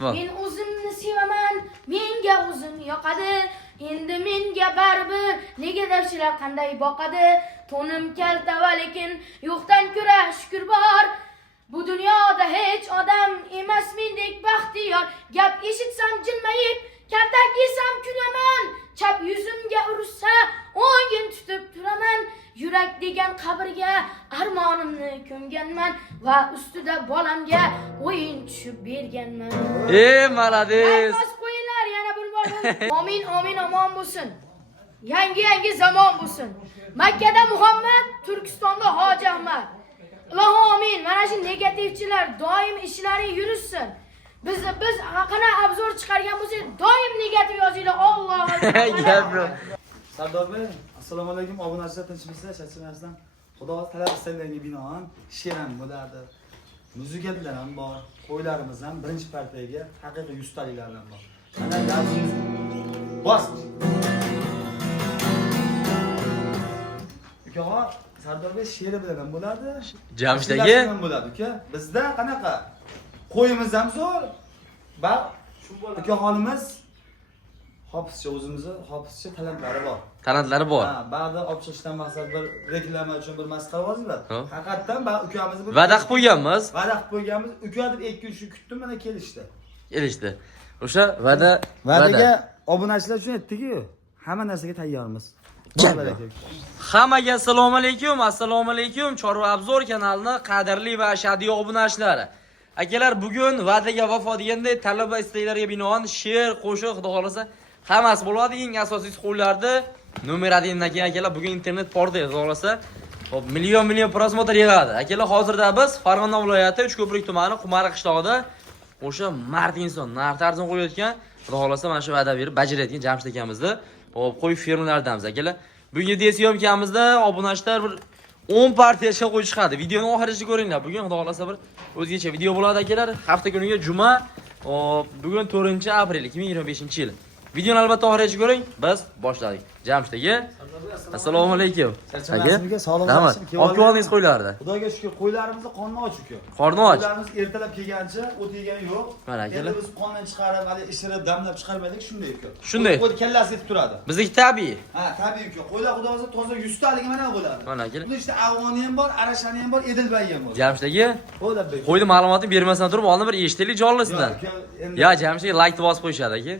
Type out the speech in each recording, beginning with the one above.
Men o'zimni sevaman, menga o'zim yoqadi. Endi menga baribir, negadirchilar qanday boqadi. To'nim kalta va lekin yo'qdan ko'ra shukr bor. Bu dunyoda hech odam emas mendek baxtiyor. Gap eshitsam jilmayib, kaltak yesam kulaman. Chap yuzimga ursa, o'ngin tutib turaman. Yurak degan qabrga armonimni ko'mganman va ustida bolamga o'yin tushib berganman. Malades. Bas qo'yinglar yana bir bor. Amin, amin, omon bo'lsin. Yangi zamon bo'lsin. Makkada Muhammad, Turkistonda Hoji Ahmad. Allohu amin. Mana shu negativchilar doim ishlari yurishsin. Biz qana obzor chiqargan bo'lsak, doim negativ yozinglar. Alloh akbar. Sardor Bey, assalomu alaykum. Obunachilar tinchmisiz? Shachinasidan. Xudo talab istalariga binoan she'r ham bo'ladi. Muzikantlar ham bor. Qo'ylarimiz ham birinchi partiyaga haqiqiy yuztaliklar ham bor. Mana darsimiz bos. Uka, Sardor Bey she'ri bilan ham bo'ladi. Jamshdagi ham bo'ladi, uka. Bizda qanaqa? Qo'yimiz ham zo'r. Bak, uka holimiz hopscha o'zimizni hopscha talentlari bor. talentlari bor. Ha, ba'zi olib chiqishdan maqsad bir reklama uchun bir masxara vaziyat. Haqiqatan ba'zi ukamizni bir Va'da qilib qo'yganmiz. Va'da qilib qo'yganmiz. Uka deb 2-3 kutdim, mana kelishdi. Kelishdi. O'sha Va'daga obunachilar uchun aytdik-ku, hamma narsaga tayyormiz. Hammaga assalomu alaykum. Assalomu alaykum. Chorva Obzor kanalining qadrli va shadiy obunachilari. Akalar, bugun va'daga vafo deganday talaba istaklariga binoan she'r, qo'shiq, xudo xolasa hammasi bo'ladi. Eng asosiysi qo'llarda nomer 1 dan keyin akalar bugun internet portal xudo xolasa hop million prosmotr yig'adi. Akalar, hozirda biz Farg'ona viloyati Uchko'prik tumani Qumari qishlog'ida o'sha mard inson, narx arzon qo'yayotgan, xudo xolasa mana shu va'da berib bajarayotgan Jamshid akamizda hop qo'y fermalaridamiz akalar. Bugungi syomkamizda obunachilar bir 10 partiyacha qo'y chiqadi. Videoni oxirigacha ko'ringlar. Bugun xudo xolasa bir o'zgacha video bo'ladi akalar. Hafta kuniga juma, bugun 4-aprel 2025-yil. Videoni albatta oxirigacha ko'ring. Biz boshladik. Jamshidga assalomu alaykum. Aka, sog'lik bo'lsin. Olib keldingiz qo'ylarni. Xudoga shukr, qo'ylarimizni qorni och uka. Qorni och. Qo'ylarimiz ertalab kelgancha o't yegani yo'q. Mana akalar. Endi biz qondan chiqarib, hali ishirib, damlab chiqarmadik, shunday uka. Shunday. O't kallasi yetib turadi. Bizniki tabiiy. Ha, tabiiy uka. Qo'ylar xudoga toza 100 taligi mana bo'ladi. Mana akalar. Bunda işte afg'oni ham bor, arashani ham bor, edilbayi ham bor. Jamshidga Qo'ylabek. qo'yni ma'lumotini bermasdan turib, oldin bir eshitaylik jonlisidan. Ya, Jamshidga like bosib qo'yishadi aka.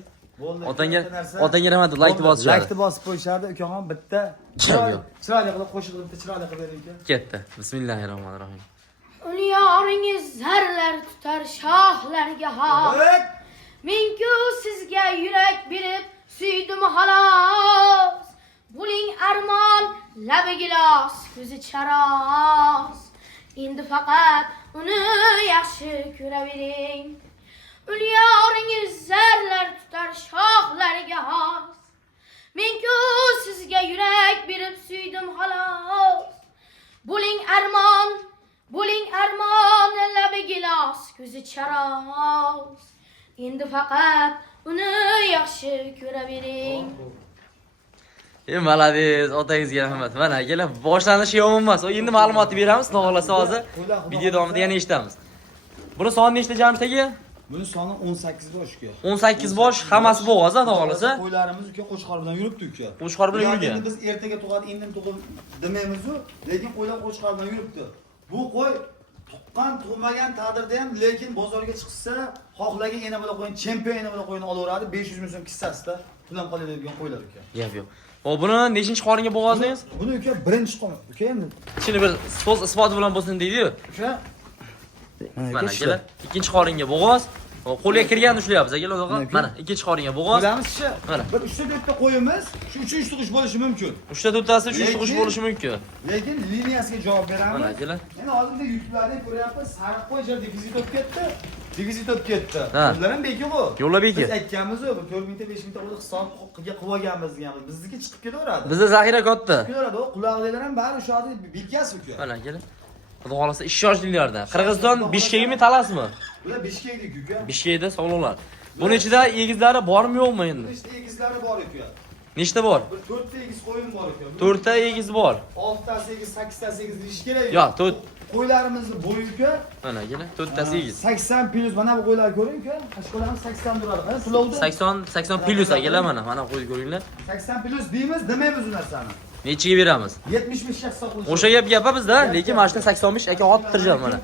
Otangga rahmat, like bosishadi. Like bosib qo'yishadi, ukaxon bitta chiroyli qilib qo'shiq bitta chiroyli qilib bering aka. Ketdi. Bismillahirrohmanirrohim. Yoringiz zarlar tutar shohlarga haq. Men-ku sizga yurak berib suydim xolos. Buning armon, labi gilos, ko'zi charos. Endi faqat uni yaxshi ko'ravering. Yoringiz zarlar tutar shohlarga xos. Men-ku sizga yurak berib suydim xolos. Buning armon, labi gilos, ko'zi charos. Endi faqat uni yaxshi ko'ravering. Malades, otangizga rahmat. Mana akalar, boshlanishi yomon emas. Endi ma'lumotni beramiz, xudo xolasa hozir video davomida yana eshitamiz. Buni soni nechta Jamshidga? Buni soni 18 bosh uka. 18 bosh, hammasi bo'g'oz, xudo xolasa. Qo'ylarimiz uka qo'chqor bilan yuribdi uka. Qo'chqor bilan yurgan. Endi biz ertaga tug'adi, indin tug'ib demaymiz-ku, lekin qo'ylar qo'chqor bilan yuribdi. Bu qo'y tuqqan, tug'magan taqdirda ham, lekin bozorga chiqsa, xohlagan ena bilan qo'yini, chempion ena bilan qo'yini olaveradi, 500 ming so'm kissasida pulam qoladigan qo'ylar uka. Gap yo'q. Hop, buni nechinchi qoringa bo'g'ozdingiz? Buni uka birinchi qorin. Uka endi Ichini bir so'z isboti bilan bo'lsin deydi-yu. uka. Mana akalar, ikkinchi qoringa bo'g'oz. Qo'lga kirganini ushlayapmiz akalar, mana ikkinchi qoringa bo'g'oz. Qo'yamiz-chi? Mana. Bir 3 ta qo'yimiz, shu 3 tug'ish bo'lishi mumkin. 3 ta to'rttasi 3 tug'ish bo'lishi mumkin. Lekin liniyasiga javob beramiz. Mana akalar. Endi hozirda YouTube'larda ko'ryapmiz, sariq qo'y defizit o'tib ketdi. Defizit o'tib ketdi. Ha. Ular ham beki bu. Yo'llar beki. Biz aytganmiz-ku, 4 mingta, 5 mingta qo'yni hisob qilib qo'yganmiz degan. Bizniki chiqib ketaveradi. Bizda zaxira katta. Ketaveradi, quloqlilar ham bari o'sha hozir bekasi uka. Mana akalar. Xudo xolasa ishonchlilardan. Qirg'iziston Bishkekmi, Talasmi? Bular Bishkeklik uka. Bishkekda sog'liqlar. Buning ichida egizlari bormi yo'qmi endi? Işte egizlari bor uka. Nechta bor? Bir 4 ta egiz qo'yim bor uka. 4 ta egiz bor. 6 tasi egiz, 8 tasi egiz deyish kerak. Yo'q, qo'ylarimizni bo'yi uka. Mana kelar, 4tasi 8. 80 plus mana bu qo'ylarni ko'ring uka. Qashqolarimiz 80 turadi. Qani pulovda 80 plus akalar mana qo'yni ko'ringlar. 80 plus deymiz, demaymiz u narsani. Nechiga beramiz? 75 ga hisob qilish. O'sha gap bizda, lekin mana shunda 85 aka olib turjam mana.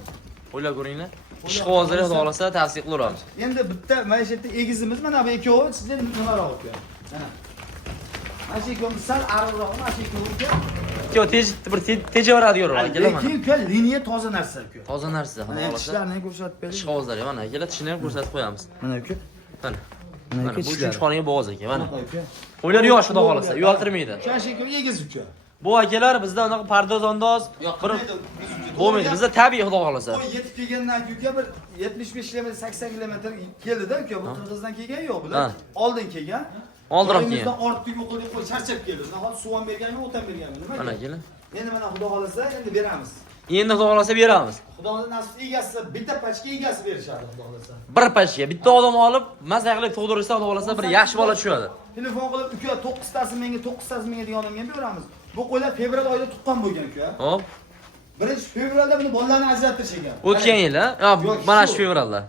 Qo'ylar ko'ringlar. Ish hozir xudo xolasa tavsiya qilaveramiz. Endi bitta mana shu yerda egizimiz mana bu ikkovi sizga nimaroq uka. Mana. Mana shu ikkovi sal ariqroq, mana shu ikkovi uka. Yo, bir tejaveradiganroq akalar mana. Lekin uka liniya toza narsa uka. Toza narsa, xudo Mana xolasa. tishlarni ko'rsatib bering. Ish hozir mana akalar tishini ham ko'rsatib qo'yamiz. Mana uka. Mana. Mana Mana bu uka. 3-xonaga bo'g'oz aka, mana. uka. Qo'ylar yosh xudo xolasa, uyaltirmaydi. Mana shu ikkovi egiz uka. Bu akalar bizda unaqa pardoz-ondoz bir bo'lmaydi. Bizda tabiiy xudo xolasa. O yetib kelgandan keyin uka bir 75 km 80 km keldida uka. Bu Qirg'izdan kelgan yo'q bular. Oldin kelgan. Oldinroq Joyimizdan kelgan. ortib yo'qolib qo'y charchab keldi. Nahot suv ham berganmi, o't ham berganmi? Nima? Mana kelar. Endi mana xudo xolasa endi beramiz. Endi xudo xolasa beramiz. Xudo xolasa nasib egasi bitta pachka egasi berishadi xudo xolasa. Bir pachka bitta odam olib, maza qilib tug'dirsa xudo xolasa bir yaxshi bola tushadi. Telefon qilib uka 9tasi menga 9tasi menga deganimga beramiz. Bu qo'ylar fevral oyida tuqqan bo'lgan uka. Hop. 1-fevralda buni bolalarni ajratish ekan. O'tgan yil, ha? Mana shu fevralda.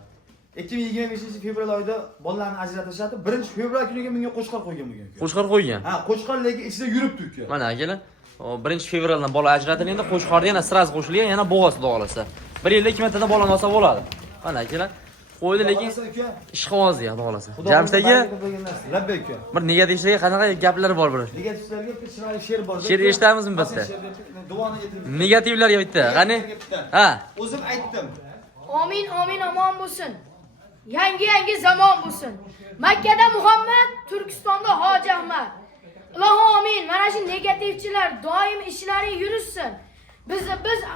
2025-fevral oyida bolalarni ajratishadi. 1-fevral kuniga menga qo'shqor qo'ygan bo'lgan uka. Qo'shqor qo'ygan. Ha, qo'shqor lekin ichida yuribdi uka. Mana akalar. 1-fevraldan bola ajratilganda qo'shqorda yana siraz qo'shilgan, yana bo'g'oz xudo xolasa. Bir yilda 2 martadan bolani olsa bo'ladi. Mana akalar. Qo'ydi lekin ish qog'ozi xudo xolasa. Jamsaga labbay uka. bir negativlarga qanaqa gaplar bor bir. Negativlarga chiroyli she'r bor. She'r eshitamizmi bitta? Duoni yetirib. Negativlarga bitta. Qani? Ha. O'zim aytdim. Amin amin omon bo'lsin. Yangi zamon bo'lsin. Makkada Muhammad, Turkistonda Hoji Ahmad. Ilohi amin. Mana shu negativchilar doim ishlari yurishsin. Biz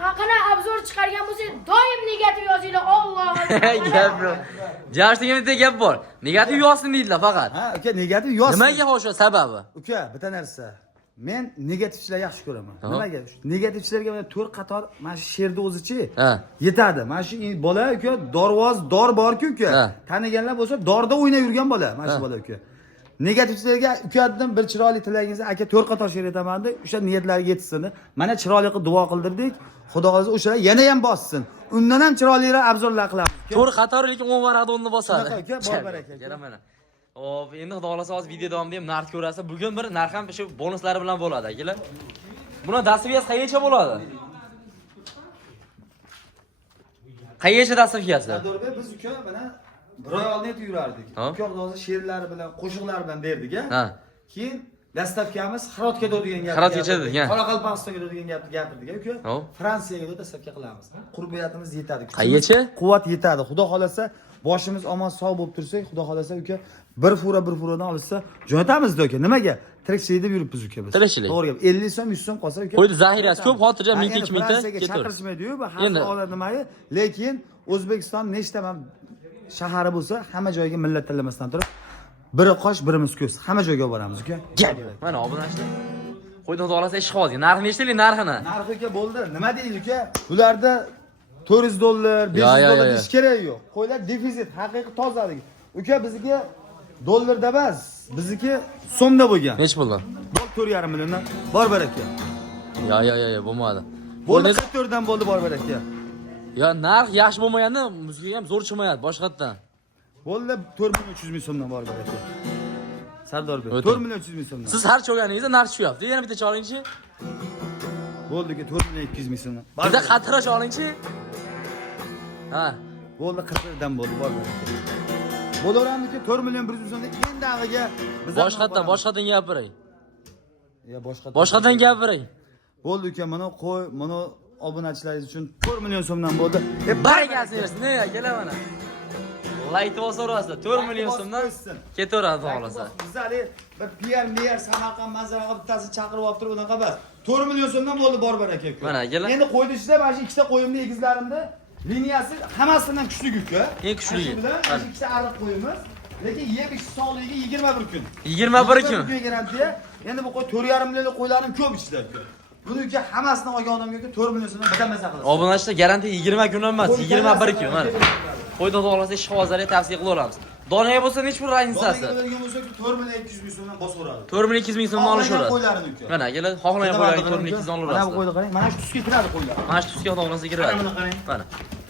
haqana obzor chiqargan bo'lsak, doim negativ yozinglar. Allohu Gap yo'q. Jamshidga bitta gap bor. Negativ yozsin deydilar faqat. Ha, uka negativ yoz. Nimaga o'sha sababi? Uka, bitta narsa. Men negativchilarni yaxshi ko'raman. Nimaga? Negativchilarga mana 4 qator mana shu she'rni o'zichi Ha. yetadi. Mana shu bola uka dorvoz dor bor-ku uka. Taniganlar bo'lsa dorda o'ynab yurgan bola, mana shu bola uka. Negativchilarga ukadan bir chiroyli tilagingizni aka 4 qator she'r aytaman deb, o'sha niyatlariga yetsin. Mana chiroyli qilib duo qildirdik. Xudo xolasa o'shalar yana ham bossin. Undan ham chiroyliroq obzorlar qilamiz. 4 qator lekin 10 varaqda o'nni bosadi. Shunaqa uka, bor baraka. Yana mana. Hop, endi xudo xolasa hozir video davomida ham narx ko'rasiz. Bugun bir narx ham shu bonuslari bilan bo'ladi, akalar. Buni dasturiyasi qayercha bo'ladi? Qayercha dasturiyasi? Sadorbek biz uka mana bir oy oldin aytib yurardik. Uka hozir she'rlari bilan, qo'shiqlar bilan derdik a. Ha. Keyin dastavkamiz Hirotga degan gapni. Hirotga degan. Qoraqalpog'istonga degan gapni gapirdik uka. Hop. Fransiyaga dastavka qilamiz. Qurbiyatimiz yetadi. Qayercha? Quvvat yetadi. Xudo xolasa boshimiz omon sog' bo'lib tursak, xudo xolasa uka bir furadan olsa jo'natamizda uka. Nimaga? Tirikchilik deb yuribmiz uka biz. Tirikchilik. To'g'ri gap. 50 so'm, 100 so'm qolsa uka. Qo'ydi zahirasi ko'p, xotirjam 1-2 mingta ketaver. Chaqirishmaydi-yu, bu Endi. xalq oladi nimaga? Lekin O'zbekiston nechta shahari bo'lsa, hamma joyga millat tanlamasdan turib, biri qosh, birimiz ko'z. Hamma joyga boramiz uka. Mana obunachilar. Qo'ydi xudo xolasa ish hozir. Narxi nechtalik narxini? Narxi uka bo'ldi. Nima deydi uka? Ularda $400, $500 ish kerak yo'q. Qo'ylar defizit, haqiqiy tozalik. Uka bizga dollarda emas, bizniki so'mda bo'lgan. Nech bo'ldi? Bol 4,5 milliondan bor baraka. Yo, bo'lmadi. Bo'ldi 44 dan bo'ldi bor baraka. Ya narx yaxshi bo'lmaganda muzika ham zo'r chiqmayapti boshqatdan. Bo'ldi 4 million 300 ming so'mdan bor baraka. Sardorbek 4 million 300 ming so'mdan. Siz har cho'lganingizda narx tushyapti. Yana bitta cho'lingchi. Bo'ldi aka 4 million 200 ming so'mdan. Bitta qattiqroq cho'lingchi. Ha. Bo'ldi 40 dan bo'ldi bor baraka. Bo'laveramizki 4 million 100 ming so'mdan endi ag'iga biz boshqatdan gapiray. Ya boshqatdan gapiray. Bo'ldi uka, mana qo'y, mana obunachilaringiz uchun 4 million so'mdan bo'ldi. Barakasi bersin. Ne, kela mana. Laytib olsa 4 million so'mdan ketaveradi xohlasa. Biz hali bir PR Samarqand manzaraga bittasi chaqirib olib turib unaqa emas. 4 million so'mdan bo'ldi bor baraka uka. Mana kelar. Endi qo'ydi ichida mana shu ikkita qo'yimni egizlarimda liniyasi hammasidan kuchli uka. Eng kuchli. Mana shu ikkita ariq qo'yimiz. Lekin yeb ichish sog'ligiga 21 kun. 21 kun. Garantiya. Endi bu qo'y 4,5 millionlik qo'ylarim ko'p ichida uka. Buni uka hammasini olgan odamga 4 million so'mdan bitta maza qilasiz. Obunachilar garantiya 20 kun emas, 21 kun mana. Qo'ydan xohlasa ish hozirga tavsiya qilaveramiz. Donaga bo'lsa nechi pul razницasi? Donaga bo'ladigan bo'lsa 4 million 200 ming so'mdan bosaveradi. 4200 ming so'mdan olishaveradi. Qo'ylarini uka. Mana akalar, xohlagan qo'ylarni 4200 dan Mana bu olaverasiz. qo'yni qarang. Mana shu tusga kiradi qo'ylar. Mana shu tusga xudo kiradi. Mana qarang. Mana.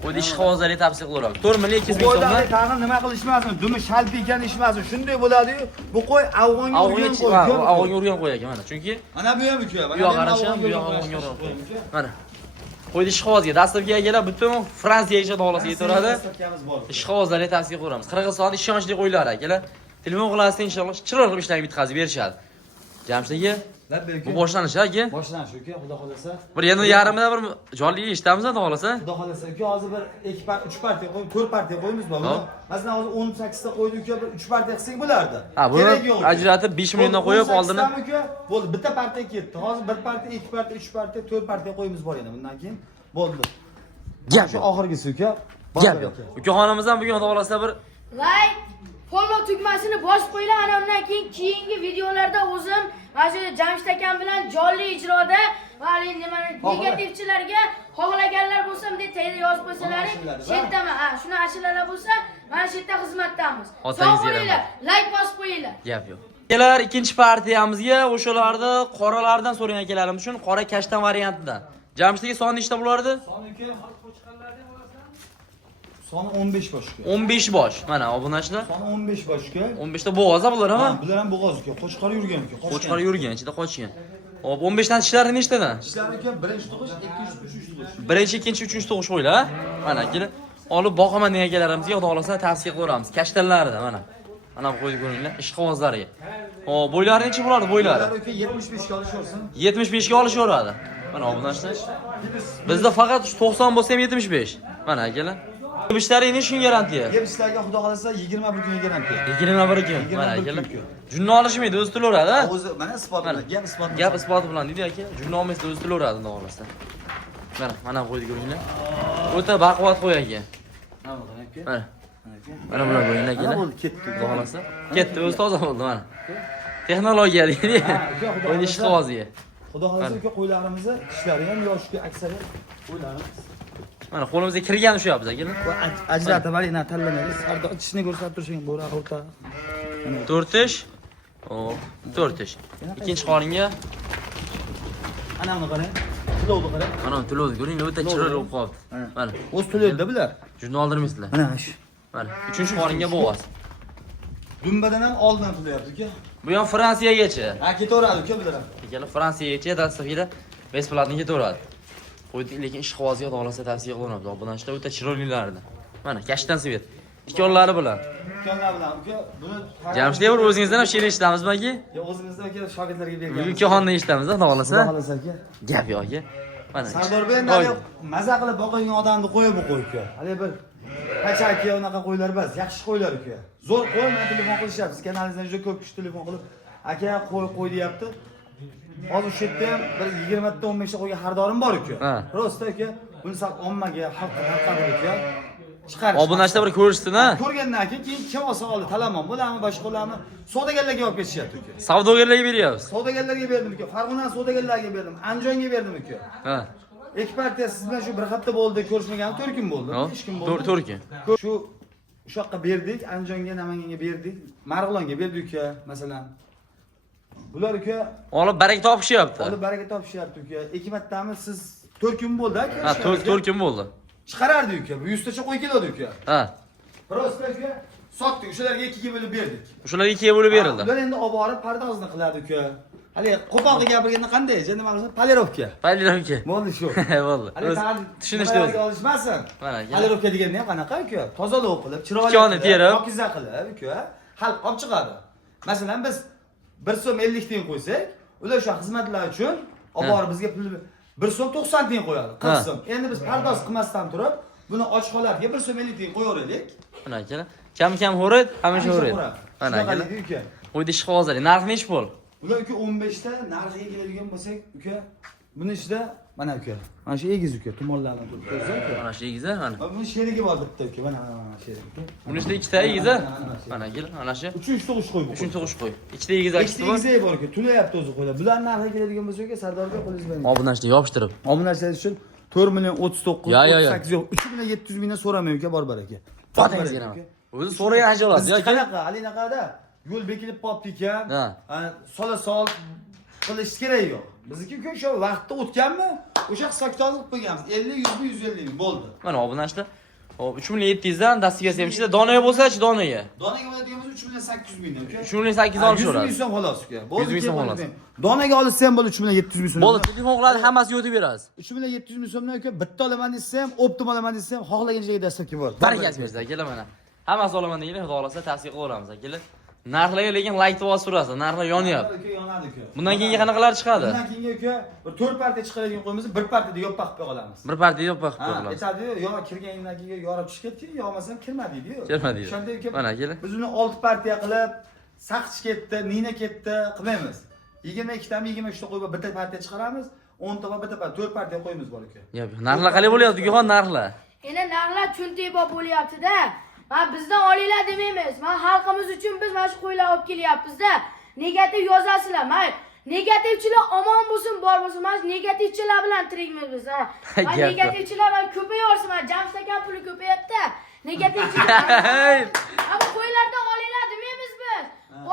Qo'yni ish qog'ozlari tavsiya qilaveramiz. 4 million 200 ming Qo'ylarni so'mdan. tag'in nima qilishmasin, dumi shalp ekan ishmasin. Shunday bo'ladi-yu, bu qo'y afg'onga urgan qo'y. Afg'onga urgan qo'y ekan mana. Chunki mana bu ham uka. bu yoq qarashim, bu yoq afg'onga urgan qo'y. Mana. Qo'yni ish qog'oziga dasturga egalar butun Fransiyaga dolasi yetaveradi. Ish qog'ozlari tavsiya qilaveramiz. Qirg'iziston ishonchli qo'ylar akalar. Telefon qilasizlar inshaalloh chiroyli qilib ishlarni bitkazib berishadi. Jamshid aka, bu boshlanish aka. Boshlanish uka, xudo xolasa. Bir yana yarimida bir jonli eshitamiz xudo xolasa. Xudo xolasa uka, hozir bir 2 partiya, 3 partiya qo'yib, 4 partiya qo'yimiz bor. Masalan, hozir 18 ta qo'ydi uka, bir 3 partiya qilsak bo'lardi. Ha, buni ajratib 5 milliondan qo'yib oldini. Bo'ldi, bitta partiya ketdi. Hozir 1 partiya, 2 partiya, 3 partiya, 4 partiya qo'yimiz bor yana. Bundan keyin bo'ldi. Gap Shu oxirgisi uka. Gap yo'q. Ukaxonimizdan bugun xudo xolasa bir Like, follow tugmasini bosib qo'yinglar. Ana undan keyin keyingi videolarda o'zim mana shu Jamshid akam bilan jonli ijroda va nimani negativchilarga xohlaganlar bo'lsa bunday tayyor yozib qo'ysalaring, shu yerdami? Ha, shuni ashulalar bo'lsa, mana shu yerda xizmatdamiz. Sog' bo'linglar, like bosib qo'yinglar. gap yo'q. Akalar, ikkinchi partiyamizga o'shalarni qoralardan so'ragan akalarimiz uchun qora kashtan variantidan. Jamshidga soni nechta bo'lardi? Soni uka, soni 15 bosh uka. 15 bosh. Mana obunachilar. Soni 15 bosh uka. 15 ta bo'g'oz bular Ha, ham. bular ham bo'g'oz uka. Qo'chqor yurgan uka. Qo'chqor yurgan, ichida qochgan. Hop, 15 dan tishlari nechtadan? Tishlari uka, birinchi tug'ish, ikkinchi, uchinchi tug'ish. Birinchi, ikkinchi, uchinchi tug'ish qo'ylar, ha? Mana kelar. Olib boqaman degan akalarimizga xudo xolasa tavsiya qilaveramiz. Kashtanlarida mana. Mana bu qo'yib ko'ringlar, ish qog'ozlariga. Hop, bo'ylari necha bo'ladi bo'ylari? Bular uka 75 ga olishaversin. 75 ga olishaveradi. Mana obunachilar. Bizda faqat 90 bo'lsa ham 75. Mana akalar. Bishlari ne shunga garantiya? Yebishlarga xudo xolasa 21 kunga garantiya. 21 kun. Mana akalar. Junni olishmaydi, o'zi tilaveradi, ha? O'zi mana isbot bilan, gap isbot. Gap isboti bilan deydi aka. Junni olmaysa o'zi tilaveradi, xudo xolasa. Mana qo'ydi ko'ringlar. O'ta baquvvat qo'y aka. Mana. Mana bular qo'yinglar akalar. Bo'ldi, ketdi. Xudo xolasa. Ketdi, o'zi toza bo'ldi mana. Texnologiya deydi. Qo'yni ish qog'oziga. Xudo xolasa uka qo'ylarimizni ishlari ham yoshga aksariyat qo'ylarimiz. Mana qo'limizga kirgan ushyapmiz akalar. Ajratib oling, tanlamaymiz. Sardo ichini ko'rsatib turishing bo'ra o'rta. 4 ish. O, 4 ish. Ikkinchi qoringa Ana buni qarang. Tulovni qarang. mana to'lovni ko'ring, o'ta chiroyli bo'lib qolibdi. Mana. O'z to'laydi bular. Junni oldirmaysizlar. Mana shu. Mana. Uchinchi qoringa bo'g'oz. Dumbadan ham oldin tulayapti uka. Bu ham Fransiyagacha. Ha, ketaveradi uka bular ham. Akalar Fransiyagacha dasturga besplatni ketaveradi. Qo'ydik, lekin ish qog'oziga dolasa tavsiya qilaman. Obunachilar o'ta chiroylilardi. Mana kashtan svet. Ikonlari bilan. Ukalar bilan uka buni Jamshid bir o'zingizdan ham she'r eshitamizmi aka? yo o'zimizdan aka shogirdlarga bergan. Ukaxonni eshitamiz, xudo xolasa. Xudo xolasa aka. Gap yo'q aka. Mana. Sardor Bey nari maza qilib boqadigan odamni qo'yib bu qo'y uka. Hali bir qachaki unaqa qo'ylar emas, yaxshi qo'ylar uka. Zo'r qo'y, men telefon qilishyapsiz. Kanalingizdan juda ko'p kishi telefon qilib, aka qo'y deyapti. Hozir shu yerda ham bir 20 ta 15 ta qo'yga xaridorim bor uka. Rosta uka, buni sal ommaga, xalqqa tarqatib uka. Chiqarish. Obunachilar bir ko'rishsin, ha? Ko'rgandan keyin kim olsa oldi, talamon bo'ladimi, boshqalarni savdogarlarga olib ketishyapti uka. Savdogarlarga beryapsiz. Savdogarlarga berdim uka, Farg'ona savdogarlarga berdim, Andijonga berdim uka. Ha. Ikki partiya siz bilan shu bir hafta bo'ldi, ko'rishmagan 4 kun bo'ldi. 5 kun bo'ldi. 4 kun. Shu yoqqa berdik, Andijonga, Namanganga berdik, Marg'ilonga berdik uka, masalan. Bular uka Olib baraka topishyapti. olib baraka topishyapti uka. Ikki martami siz 4 kun bo'ldi aka. Ha, 4 kun bo'ldi. Chiqarardi uka. Bu 100 tacha qo'y keladi uka. Ha. Prosta uka sotdik, o'shalarga 2 ga bo'lib berdik. O'shalarga 2 ga bo'lib berildi. Ular endi olib borib pardozini qiladi uka. Hali qo'polga gapirganda qanday? Nima qilsa? Polirovka. Polirovka. Bo'ldi shu. Bo'ldi. Hali tushunishdi o'zi. Olishmasin. Mana Polirovka deganda ham qanaqa uka? Tozalov qilib, chiroyli Tikoni terib, pokiza qilib uka, xalq olib chiqadi. Masalan, biz 1 so'm 50 tiyin qo'ysak, ular o'sha xizmatlar uchun olib borib bizga pul 1 so'm 90 tiyin qo'yadi. 40 so'm. Endi biz pardoz qilmasdan turib, buni ochiq holatga 1 so'm 50 tiyin qo'yaveraylik. Mana akalar. Kam ho'rad, hamisha ho'rad. Mana akalar. uka. Qo'ydi ish qog'ozlari. Narxi nechi pul? Ular uka 15 ta narxiga keladigan bo'lsak, uka, buni ichida mana uka. Mana shu egiz uka, tumonlarni ko'rsa uka. Mana shu egiza, mana. Buni sherigi bor bitta uka, mana sherigi uka. Buni ichida ikkita egiza. Mana akalar, mana shu. 3 tug'ish qo'y bu. 3 tug'ish qo'y. Ikkita egiza ikkisi bor. Egiza bor uka, tulayapti o'zi qo'ylar. Bular narxiga keladigan bo'lsa uka, Sardorga qo'lingiz bering. Obunachilar yopishtirib. Obunachilar uchun 4 million 39 Ya. 38 yo'q. 3 million 700 mingdan so'ramay uka, bor aka. Fotingizga nima? O'zi so'ragan ancha oladi. Biz Yoki qanaqa, alinaqada yo'l bekilib qolibdi ekan. Ha. Sola qilish kerak yo'q. Bizniki uka o'sha vaqtda o'tganmi? O'sha hisob kitob qilib qo'yganmiz. 50, 100 ming, 150 ming bo'ldi. mana obunachilar. Hop 3700 dan dastiga semchida donaga bo'lsa-chi donaga. Donaga bo'ladiganimiz 3.800 mingdan uka. 3800 olishadi. 100 ming so'm xolos uka. 100 ming so'm xolos. Donaga olsa ham bo'ladi 3.700 ming so'm. Bo'ldi, telefon qiladi, hammasiga o'tib berasiz. 3.700 ming so'mdan uka bitta olaman desa ham, optim olaman desa ham xohlagan joyga dastlabki bor. Barakasi bersin akalar mana. Hammasi olaman deganlar, xudo xolasa tavsiya qilaveramiz akalar. Narxlarga lekin like bosib turasiz. Narxlar yonyapti. Uka yonadi uka. Bundan keyingi qanaqalar chiqadi? Bundan keyingi uka bir 4 partiya chiqaradigan qo'yimiz, bir partiyada yo'q qo'yib qolamiz. Bir partiya yo'q qilib qo'yamiz. Aytadi-yu, yo kirgandan keyin yorib tushib ketdi, yo'qmasam kirmadiydi-yu. Kirmadiydi. O'shanda uka Mana akalar. biz uni 6 partiya qilib, saqich ketdi, nina ketdi qilmaymiz. 22 tami 23 ta qo'yib bitta partiya chiqaramiz, 10 ta va bitta partiya, 4 partiya qo'yimiz bor uka. Yo'q, narxlar qalay bo'lyapti, ukaxon narxlar? Endi narxlar cho'ntibob bo'lyapti-da. Men bizdan olinglar demaymiz. Men xalqimiz uchun biz mana shu qo'ylar olib kelyapmiz-da. Negativ yozasizlar. Men negativchilar omon bo'lsin, bor bo'lsin. Men negativchilar bilan tirikmiz biz, ha. Men negativchilar ko'payaversin. Men Jamshid akam puli ko'payapti. Negativchilar. Ammo qo'ylardan olinglar demaymiz biz.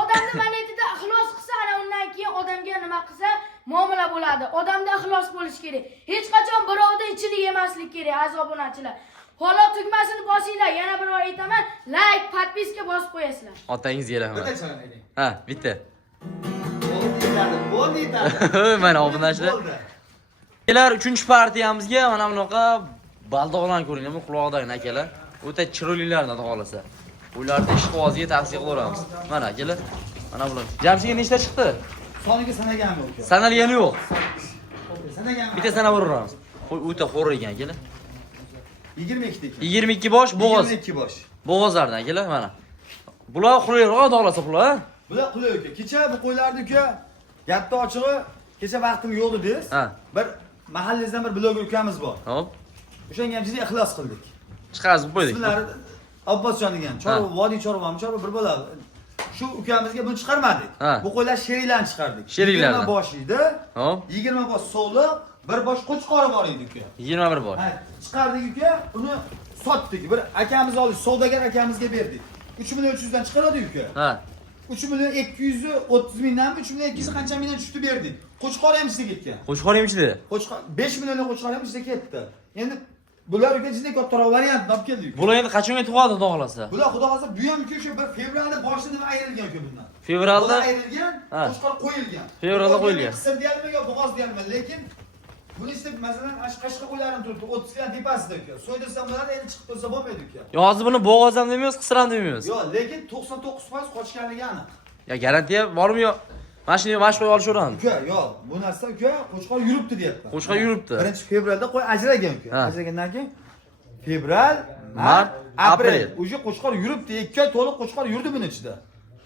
Odamni manetida ixlos qilsa, ana undan keyin odamga nima qilsa, muomala bo'ladi. Odamda ixlos bo'lish kerak. Hech qachon birovdan ichini yemaslik kerak, aziz obunachilar. Holat tugmasini bosinglar. Yana bir bor aytaman, like, podpiska bosib qo'yasizlar. Otangizga rahmat. Bitta chalon ayting. Ha, bitta. Bo'ldi yetadi. Mana obunachilar. Akalar 3-partiyamizga mana bunaqa baldoqlarni ko'ringlar, quloqdagi akalar. O'ta chiroylilarni xudo xolasa. Ularni ish qo'ziga tavsiya qilaveramiz. Mana akalar. Mana bular. Jamshidga nechta chiqdi? Soniga sanaganmi uka? Sanalgani yo'q. Sanaganmi? Bitta sanab o'raveramiz. Qo'y o'ta xo'r ekan akalar. 22 ta ekan. 22 bosh bo'g'oz. 22 bosh. Bo'g'ozlardan akalar mana. Bular qulayroq xudo xolasa bular. Bular qulay uka. Kecha bu qo'ylarni uka, gapni ochig'i, kecha vaqtim yo'q dediz. Ha. Bir mahallangizdan bir bloger ukamiz bor. Hop. O'shanga ham juda ixlos qildik. Chiqazib qo'ydik. Sizlar Abbosjon degan, Chorva, Vodiy Chorvami, Chorva bir bo'ladi. Shu ukamizga buni chiqarmadik. Ha. Bu qo'ylar sheriklarni chiqardik. Sheriklardan. 20 bosh edi. Hop. 20 bosh so'li, bir bosh qo'chqori bor edi uka. 21 bosh. Ha, chiqardik uka, uni sotdik. Bir akamiz oldi, savdogar akamizga berdik. 3.300 dan chiqaradi uka. Ha. 3.230 mingdan 3.200 qancha mingdan tushdi berdik. Qo'chqori ham ichida ketgan. Qo'shqor ham ichdi. Qo'chqor 5 milliondan qo'chqori ham ichida ketdi. Endi bular uka juda kattaroq variant olib keldik. Bular endi qachonga tug'adi xudo xolasa? Bular xudo xolasa bu ham uka shu bir fevralda boshida ayrilgan uka bundan. Fevralda ayrilgan, qo'chqor qo'yilgan. Fevralda qo'yilgan. Qisir deyalmi yo bo'g'oz deyalmi, lekin buni işte masalan qashqa qo'ylarim turibdi 30 kg tepasida uka. So'ydirsam bular endi chiqib tursa bo'lmaydi uka. Yo, hozir buni bo'g'oz ham demaymiz, qisir ham demaymiz. Yo'q, lekin 99% qochganligi aniq. Ya garantiya bormi yo'q? Mashina qo'yib olishaveramiz. Uka, yo'q, bu narsa uka qo'chqor yuribdi deyapman. Qo'chqor yuribdi. 1-fevralda qo'y ajragan uka. Ha. Ajragandan keyin fevral, mart, aprel. O'sha qo'chqor yuribdi, 2 oy to'liq qo'chqor yurdi buning ichida.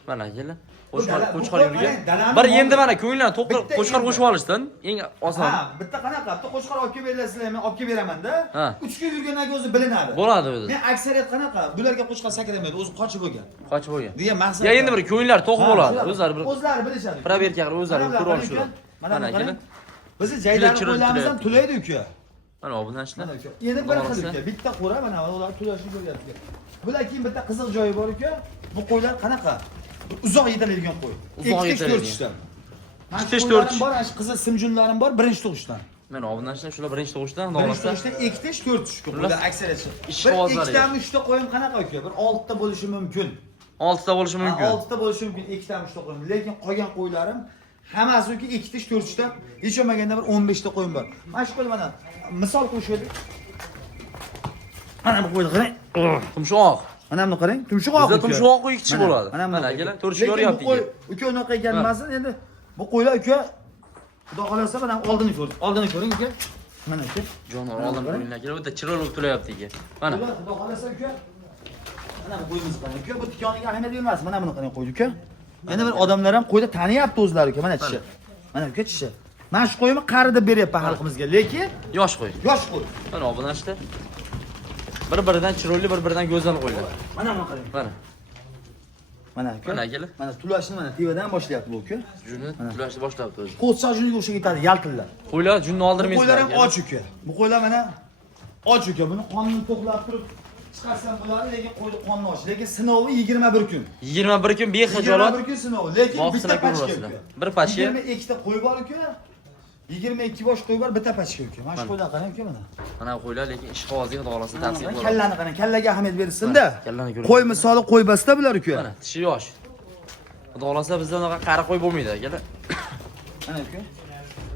Mana akalar. Bu Qo'chqor yurgan. dalani Bir bor. endi mana ko'ngillarni to'qir Bitta qo'chqor endi. qo'shib olishdan eng oson. Ha, bitta qanaqa? Bitta qo'chqor olib kelib berasizlar, men olib kelib beraman-da. Ha. 3 kun yurgandan keyin o'zi bilinadi. Bo'ladi o'zi. Men aksariyat qanaqa? Bularga qo'chqor sakramaydi, o'zi qochib bo'lgan. Qochib bo'lgan. degan maqsad. Ya endi bir ko'ngillar to'q bo'ladi. O'zlari bir o'zlari bilishadi. proverka qilib o'zlari ko'rib olishadi. Mana Mana akalar. bizni jaylari chiroyli qo'ylarimizdan tulayapti. tulaydi uka. Mana obunachilar. Mana uka. Endi bir xil uka, bitta qo'ra mana ular tulashni ko'ryapti. Bular keyin bitta qiziq joyi bor uka. Bu qo'ylar qanaqa? Uzoq yetiladigan qo'y. Uzoq yetiladigan. 4 Ikkitish, to'rtish. bor, ana qizil simjunlarim bor, birinchi tug'ishdan. Mana obunachilar shular birinchi tug'ishdan Birinchi davomlashsa. tug'ishdan ikkitish, to'rtish qo'ylar aksariyat. Ish Bir qog'ozlari. ikkitami, uchta qo'yim qanaqa uka? Bir 6 ta bo'lishi mumkin. 6 ta bo'lishi mumkin. 6 ta bo'lishi mumkin, 2 ta 3 ta qo'yim. Lekin qolgan qo'ylarim hammasi uka 2 tish 4 tishdan, hech bo'lmaganda bir 15 ta qo'yim bor. Mana shu qo'y mana misol qo'shaylik. Mana bu qo'yni qarang. Tumshoq. Mana buni qarang. Tumshuq Bizda tumshuq qo'y 2 kishi bo'ladi. Mana akalar 4 kishi ko'ryapti. Uka unaqa ekan emas, endi bu qo'ylar uka Xudo xolasa mana oldini ko'ring. Oldini ko'ring uka. Mana uka. Jonor oldin qo'yinglar kerak. O'ta chiroyli tulayapti aka. Mana. Xudo xolasa uka. Mana bu qo'yimiz qarang uka. Bu tikoniga ahamiyat bermas. Mana buni qarang qo'y uka. Endi bir odamlar ham qo'yda taniyapti o'zlari uka. Mana tishi. Mana uka tishi. Mana shu qo'yimni qari deb beryapman xalqimizga, lekin Yosh qo'y. yosh qo'y. Mana obunachilar. Bir-biridan chiroyli, bir-biridan go'zal qo'ylar. Mana buni qarang. Mana. Mana uka. Mana akalar. Mana tulashni mana tevadan boshlayapti bu uka. Juni tulashni boshlabdi o'zi. Qo'tsa juniga o'xshab ketadi, yaltillar. Qo'ylar junni Bu oldirmaysiz. qo'ylar ham och uka. Bu qo'ylar mana och uka. Buni qonini to'qlab turib chiqarsam bo'ladi, lekin qo'yni qonni och. Lekin sinovi 21 kun. 21 kun bexijolat 21 kun sinovi, lekin bitta vaqtida pachka ko'rasizlar. uka. Bir pachka. 22 ta qo'y bor uka. 22 bosh qo'y bor, bitta pachka uka. Mana shu qo'ylar qarang uka mana. Mana qo'ylar lekin ish qog'oziga xudo xolasa tavsiya qilaman. Kallani qarang, kallaga ahamiyat berilsin-da. Kallani ko'ring. Qo'y misoli qo'y basda bular uka. Mana tishi yosh. Xudo xolasa bizda unaqa qari qo'y bo'lmaydi akalar. Mana uka.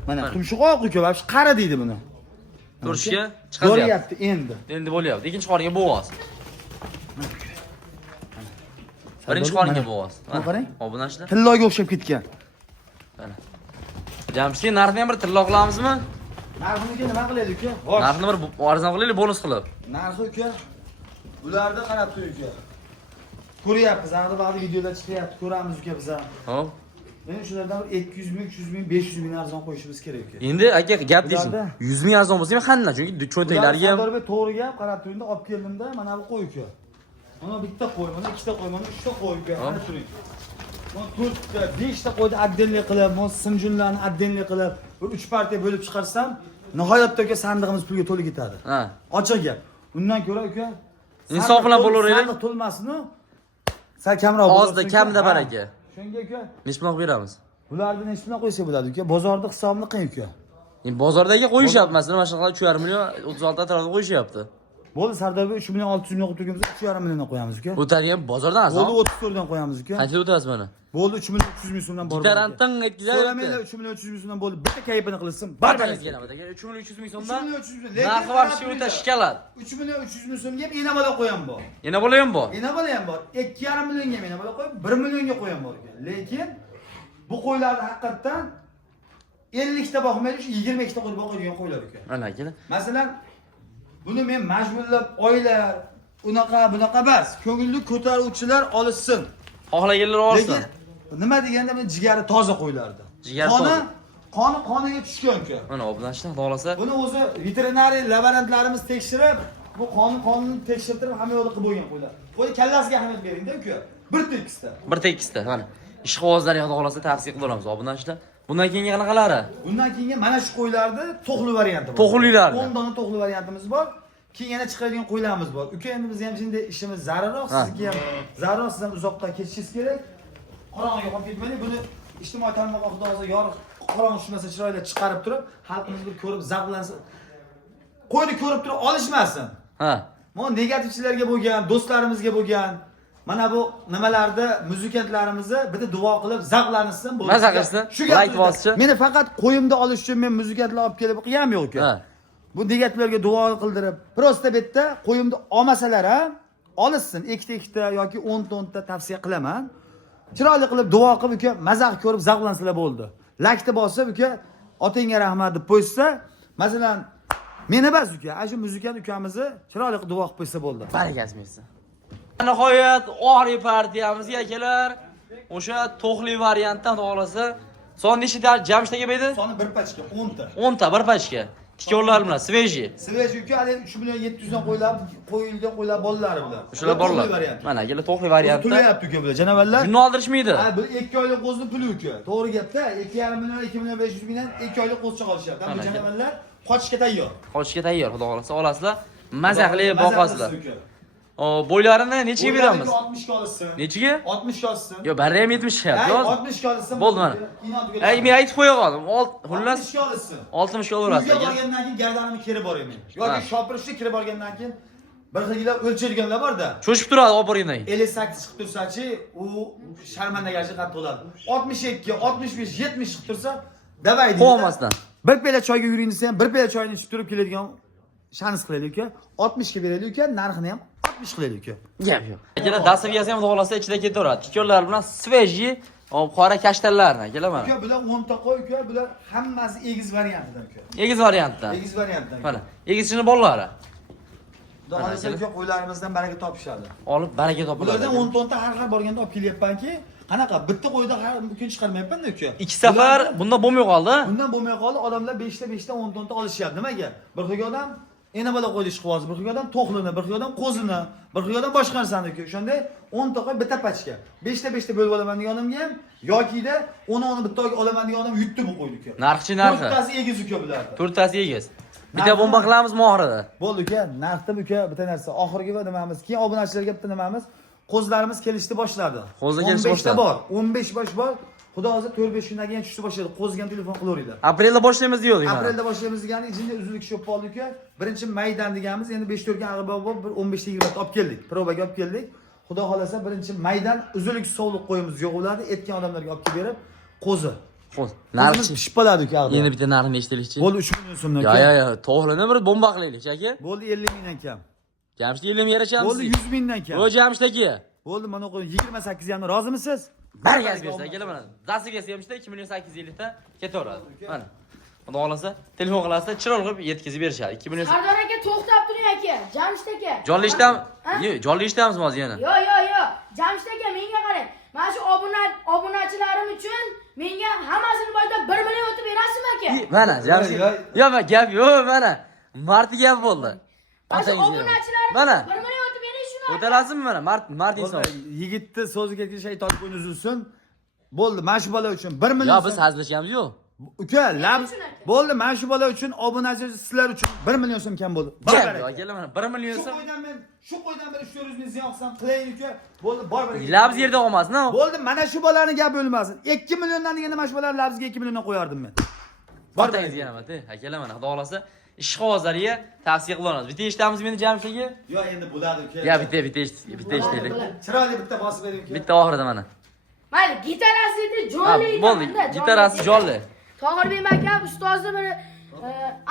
Mana tumshuq oq uka, mana shu qara deydi buni. Turishga chiqadi. Bo'lyapti endi. Endi bo'lyapti. Ikkinchi qorga bo'g'oz. Birinchi qorga bo'g'oz. Qarang. Obunachilar. Tilloga o'xshab ketgan. Mana. Jamshid narxni ham bir tillo qilamizmi? Narxini nima qilaylik uka? Narxni bir arzon qilaylik bonus qilib. Narxi uka. Ularda qarab tur uka. Ko'ryapmiz, hozir ba'zi videolar chiqyapti, ko'ramiz uka biz ham. Hop. Men shulardan 200 ming, 300 ming, 500 ming arzon qo'yishimiz kerak uka. Endi aka gap deysin. 100 ming arzon bo'lsa ham qanday? Chunki cho'ntaklariga ham Sardor to'g'ri gap, qarab turingda olib keldimda, mana bu qo'y uka. Mana bitta qo'y, mana ikkita qo'y, mana uchta qo'y uka. Mana turing. Mana 4 ta, 5 ta qo'yni addenlik qilib, mana simjunlarni addenlik qilib, bir 3 partiya bo'lib chiqarsam, nihoyatda uka sandig'imiz pulga to'lib ketadi. ha. Ochiq gap. Undan ko'ra uka, Insof bilan bo'laveraylik. Sandiq to'lmasin-u. Sal kamroq Ozda, kamda baraka. Shunga uka, Necha pulga beramiz? bularni necha pulga qo'ysa bo'ladi uka? Bozorda hisobini qiling uka. Endi bozordagi qo'yishyapti, masalan, mana shunaqa 3,5 million 36 atrofida qo'yishyapti. Bo'ldi Sardor aka 3 million 600 ming qilib turganmiz, 3,5 milliondan qo'yamiz uka. O'tadigan bozordan arzon. Bo'ldi 34 dan qo'yamiz uka. Qancha o'tasiz mana? Bo'ldi 3 million 300 ming so'mdan bor. Garantin aytdilar. So'ramaylar 3 million 300 ming so'mdan bo'ldi. Bitta kayfini qilsin. Barbangiz keladi aka. 3 million 300 ming 3 so'mdan. million 300 ming. Narxi вообще o'ta shikalat. 3 million 300 ming so'mga ena bola qo'yam bor. Yana bola ham bor. Ena bola ham bor. 2,5 millionga ena bola qo'yib 1 millionga qo'yam bor ekan. Lekin bu qo'ylarni haqiqatan 50 ta boqmaydi, shu 22 ta qo'y boqadigan qo'ylar ekan. Mana aka. Masalan, buni men majburlab oylar, unaqa bunaqa emas. Ko'ngilli ko'taruvchilar olishsin. Xohlaganlar olsin. Lekin nima deganda men jigari toza qo'ylardi. Jigari toza. Qoniga tushgan-ku. Mana obunachilar xudo xolasa. Buni o'zi veterinariy laborantlarimiz tekshirib, bu qonunni tekshirtirib hamma yo'lda qilib bo'lgan qo'ylar. Qo'y kallasiga ahamiyat bering-da uka. Bir tekisda. Bir tekisda, mana. Ish qog'ozlariga xudo xolasa tavsiya qilamiz obunachilar. Bundan keyingi qanaqalari? Bundan keyin mana shu qo'ylarni to'qli varianti bor. To'qlilarni. 10 dona to'qli variantimiz bor. Keyin yana chiqadigan qo'ylarimiz bor. Uka, endi biz ham shunday ishimiz zararroq, sizga ham zararroq, siz ham uzoqdan ketishingiz kerak. Qorong'iga qolib ketmaylik. Buni ijtimoiy tarmoqqa xudo xolasa yorug' qorong'i tushmasa chiroyli chiqarib turib, xalqimiz bir ko'rib zavqlansin. Qo'yni ko'rib turib olishmasin. Ha. Mana negativchilarga bo'lgan, do'stlarimizga bo'lgan, mana bu nimalarda muzikantlarimizni bitta duo qilib zavqlansin bo'ldi. Maza qilsin, like boschi. Meni faqat qo'yimda olish uchun men muzikantlar olib kelib qilgam yo'q uka. Ha. Bu negativlarga duo qildirib, prosta bitta qo'yimda olmasalar ham olishsin. Ikkita yoki 10 ta tavsiya qilaman. Chiroyli qilib duo qilib uka, mazaq ko'rib zavqlansalar bo'ldi. Like bosib uka, otangga rahmat deb qo'ysa, masalan, meni bas uka, shu muzikant ukamizni chiroyli qilib duo qilib qo'ysa bo'ldi. Barakasi bersin. Nihoyat oxirgi partiyamizga akalar, o'sha to'qli variantdan xohlasa, son nechta jamshid aka edi? Soni bir pachka 10 ta. 10 ta bir pachka. Tikonlar bilan sveji. Sveji uka, hali 3 million 700 dan qo'yilgan qo'ylar bolalari bular. O'shalar borlar. Mana akalar to'qli variantda. To'layapti uka bular, janovarlar. Shuni oldirishmaydi. Ha, bu 2 oylik qo'zni puli uka. To'g'ri gapda, 2,5 million, 2 million 500 mingdan 2 oylik qo'zcha olishyapti. Bu janovarlar qochishga tayyor. Qochishga tayyor, xudo xolasa olasizlar. Maza qilib boqasizlar. Bo'ylarini nechiga beramiz? 60 ga olsin. Nechiga? 60 ga olsin. Yo, bari ham 70 ga. 60 ga olsin. Bo'ldi mana. Ay, men aytib qo'ya qoldim. Xullas 60 ga olsin. 60 ga olaverasiz Uyga aka. borgandan keyin gardanimni kirib boraman. Yoki shopirishga kirib borgandan keyin bir xillar o'lchaydiganlar bor-da. Cho'shib turadi olib borgandan keyin. 58 chiqib tursa-chi, u sharmandagarchi qattiq bo'ladi. 62, 65, 70 chiqib tursa, davay deydi. Qo'ymasdan. Bir pela choyga yuring desa ham, bir pela choyni ichib turib keladigan shanis qilaylik uka. 60 ga beraylik uka, narxini ham 60 qilaylik uka. Gap yo'q. Akalar dastiviyasi ham xohlasa ichida ketaveradi. Tikonlar bilan sveji, qora kashtanlarni akalar mana. Uka, bular 10 ta qo'y uka, bular hammasi egiz variantidan uka. Egiz variantda. Egiz variantdan. Mana, egizchini bolalari. Xudo xolasa uka, qo'ylarimizdan baraka topishadi. Olib baraka topiladi. Bulardan 10 ta har borganda olib kelyapmanki, qanaqa bitta qo'yda har kun chiqarmayapman-da uka. 2 safar bundan bo'lmay qoldi. Bundan bo'lmay qoldi, odamlar 5 ta 10 ta olishyapti. Nimaga? Bir xil odam ena bola qo'ydi ishqibozi, bir xil odam to'qlini, bir xil odam qo'zini, bir xil odam boshqa narsani uka. O'shanda 10 ta qo'y bitta pachka. 5 ta bo'lib olaman degan odamga ham yokida 10 bitta olaman degan odam yutdi bu qo'yni uka. Narxchi narxi. 4tasi egiz uka bulardi. 4tasi egiz. Bitta bomba qilamiz mohirida. Bo'ldi uka, narxda uka bitta narsa. Oxirgi va nimamiz, keyin obunachilarga bitta nimamiz, qo'zlarimiz kelishdi boshladi. Qo'zi kelishdi 15 ta boshladi. bor, 15 bosh bor. Xudo o'zi 4-5 kundan keyin tushdi boshladi. Qo'ziga ham telefon qilaveringlar. Aprelda boshlaymiz deydik mana. Aprelda boshlaymiz degani ijinda uzillik tushib qoldi uka. Birinchi maydan deganimiz, endi 5-4 kun ag'ib bo'lib, bir 15 ta 20 ta olib keldik. Probaga olib keldik. Xudo xolasa birinchi maydan uzillik sovliq qo'yimiz yo'q bo'ladi. Etgan odamlarga olib kelib berib, qo'zi. Xo'p, Narxi narxi pishib qoladi uka. endi bitta narxini eshitaylikchi. Bo'ldi 3 million so'mdan Yo, uka. yo, to'g'rini bir bomba qilaylik, aka. Bo'ldi 50 mingdan kam. Jamshid yilmi yarashamiz? Bo'ldi 100 mingdan kam. Yo, Jamshid aka. Bo'ldi, mana qo'ying 28 gamni rozimisiz? Bir gaz bersa, kelar mana. Dastiga bersa 2 million 850 ta ketaveradi. Mana. Xudo xolasa, telefon qilasizda chiroyli qilib yetkazib berishadi. 2 million. Sardor aka to'xtab turing aka. Jamshid aka. Jonli ishdam, jonli ishdamiz hozir yana. Yo. Jamshid aka menga qarang. Mana shu obunachilarim uchun menga hammasini boshida 1 million o'tib berasizmi aka? Mana, Jamshid. Yo, men gap yo'q, mana. Marti gap bo'ldi. Mana shu Otangizga. obunachilarim Mana. 1 million o'tib bering shuni. O'talasizmi mana? Mart inson. Yigitni so'ziga kelgan shayton qo'yni uzilsin. Bo'ldi, mana shu bola uchun 1 million. Yo, biz hazillashamiz yo'q. Uka, lab. uchun aka. Bo'ldi, mana shu bola uchun obunachi sizlar uchun 1 million so'm kam bo'ldi. Gap yo'q, kelar mana 1 million so'm. Shu qo'ydan men 300 ming ziyon qilsam qilayin uka. Bo'ldi, bor bir. Labz yerda olmasin-a? Bo'ldi, mana shu bolani gap bo'lmasin. 2 milliondan deganda mana shu bolalar labzga 2 milliondan qo'yardim men. Bor Otangizga yana mana, akalar mana xudo xolasa ishqibozlarga tavsiya qilamiz. Bitta eshitamiz meni Jamshid aka. Yo, endi bo'ladi uka. Ya bitta eshitaylik. Chiroyli bitta bosib bering uka. Bitta oxirida mana. Mayli, gitarasini jonli Bo'ldi, gitarasi jonli. To'g'rbek aka ustozni bir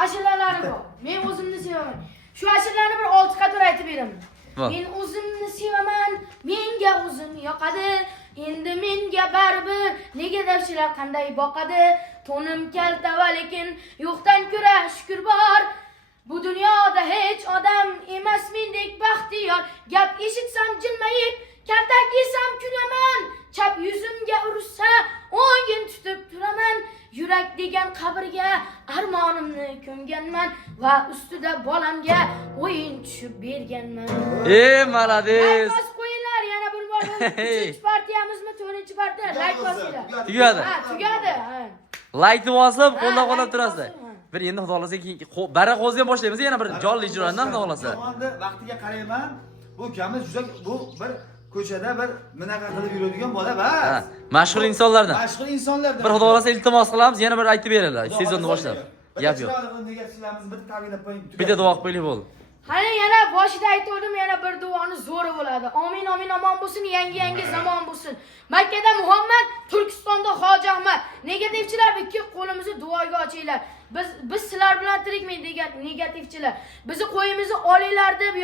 ashulalari bor. Men o'zimni sevaman. Shu ashularni bir 6 qator aytib beraman. Bor. Men o'zimni sevaman, menga o'zim yoqadi. Endi menga baribir, nega debsizlar qanday boqadi? To'nim kalta va lekin yo'qdan ko'ra shukr bor. Bu dunyoda hech odam emas mendek baxtiyor. Gap eshitsam jilmayib, kaltak yesam kunaman. Chap yuzimga ursa, o'ngin tutib turaman. Yurak degan qabrga armonimni ko'mganman va ustida bolamga o'yin tushib berganman. Malades. Like bos qo'yinglar yana bir bor. 3-partiyamizmi, 4-partiya? Like bosinglar. Tugadi. Ha, tugadi. Ha. Like bosib, qo'llab-qo'llab like turasiz. bosib, ha. Bir endi xudo xolasa bara qo'zidan boshlaymiz yana bir jonli ijrodan xudo xolasa. Zamonda vaqtiga qarayman. Bu ukamiz juda bu bir ko'chada bir bunaqa qilib yuradigan bola bas. Mashhur insonlardan. Mashhur insonlardan. Bir xudo xolasa iltimos qilamiz, yana bir aytib beradilar. Sezonni boshlab. Gap yo'q. Negatsiyalarimiz bir ta'minlab qo'ying. Bitta duo qilib qo'ylik bo'ldi. Hali yana boshida aytdim, yana bir duoni zo'ri bo'ladi. Amin, amin, omon bo'lsin, yangi zamon bo'lsin. Makkada Muhammad, Turkistonda Hoji Ahmad. Negativchilar ikki qo'limizni duoga ochinglar. Biz sizlar bilan tirikmiz degan negativchilar. Bizni qo'yimizni olinglar deb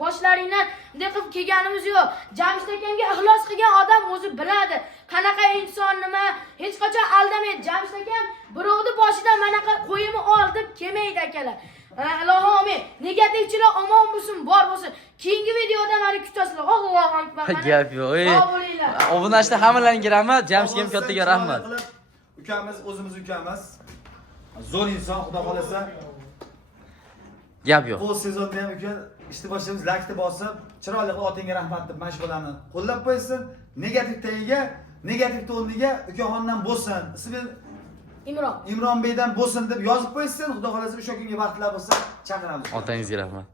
boshlaringdan bunday qilib kelganimiz yo'q. Jamshid akamga ixlos qilgan odam o'zi biladi. Qanaqa inson nima, hech qachon aldamaydi. Jamshid akam birovni boshidan manaqa qo'yimni ol deb kelmaydi akalar. Allohu amin. Negativchilar omon bo'lsin, bor bo'lsin. Keyingi videoda meni kutasizlar. Allohu akbar. Gap yo'q. Sog' bo'linglar. Obunachda hammalarga rahmat, Jamshidga ham kattaga rahmat. Ukamiz o'zimiz ukamiz. Zo'r inson, xudo xolasa. Gap yo'q. Bu sezonda ham uka ishni boshlaymiz, lakni bosib, chiroyli qilib otingga rahmat deb mashg'ulani qo'llab qo'ysin. Negativ tagiga, negativ o'rniga ukaxondan bo'lsin. Ismi Imron. Imron Beydan bo'lsin deb yozib qo'ysin. Xudo xolasa o'sha kunga vaqtlar bo'lsa chaqiramiz. Otangizga rahmat.